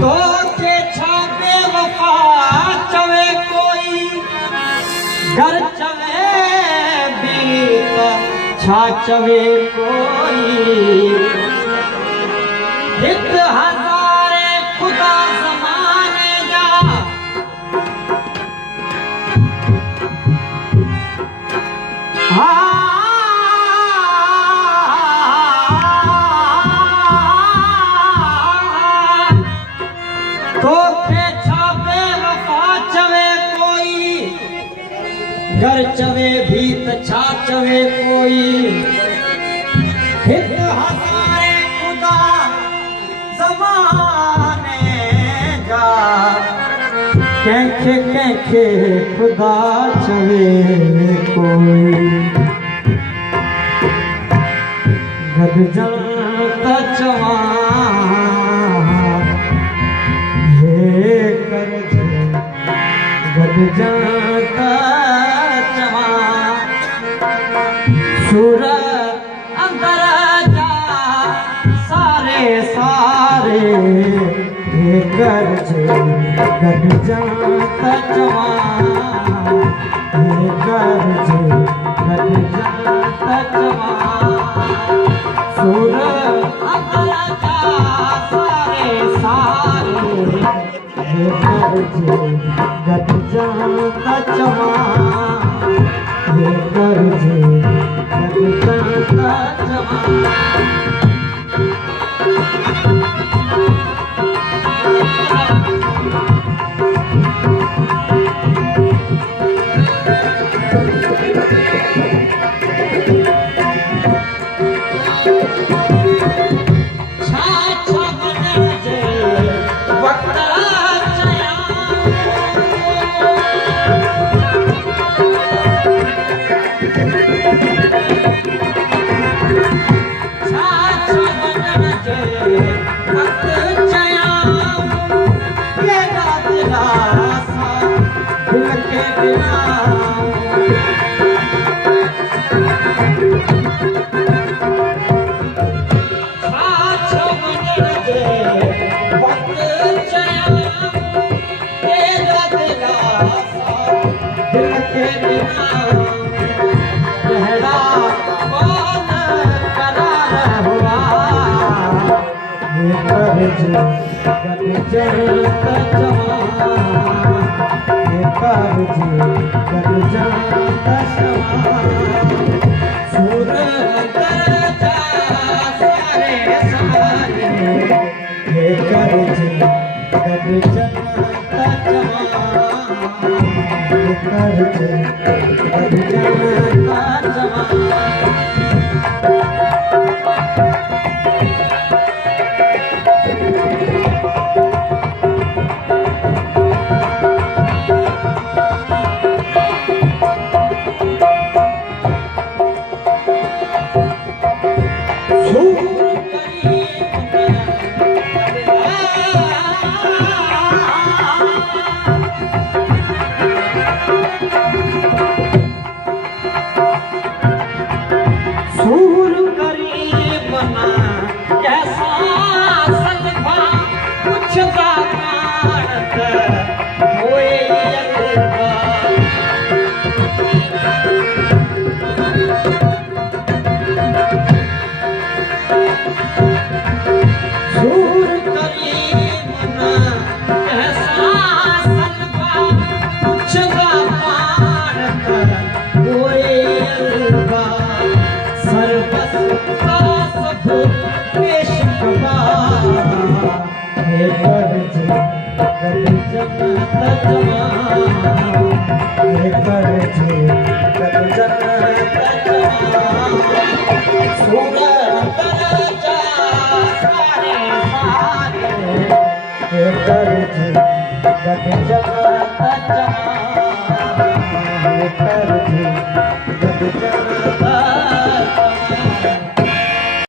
तो के छापे वफा चवे कोई घर चवे बीत छा चवे कोई हित हजारे खुदा ज़माने जा तो के छापे वफा चवे कोई घर चवे भीत छा चवे कोई हित हजारे खुदा ज़माने जा कैंखे कैंखे खुदा चवे कोई गद जनता चवा जनता चवा सुर अंदर जा सारे सारे गर्ज गद जनता चवा गर्ज गद जनता चवा सुर अंदर जा सारे सारे गद जनता चवा गर्ज गद जनता चवा जनता चवा गद जनता चवा सुर अंदर जा सारे सारे गर्ज गद जनता चवा गर्ज गद जनता चवा सर्वस्व वेश कमाया हे करजे गद जन्नत जमाया हे करजे गद जन्नत जमाया सूरत जा सारे सारे हे करजे गद जन्नत जमाया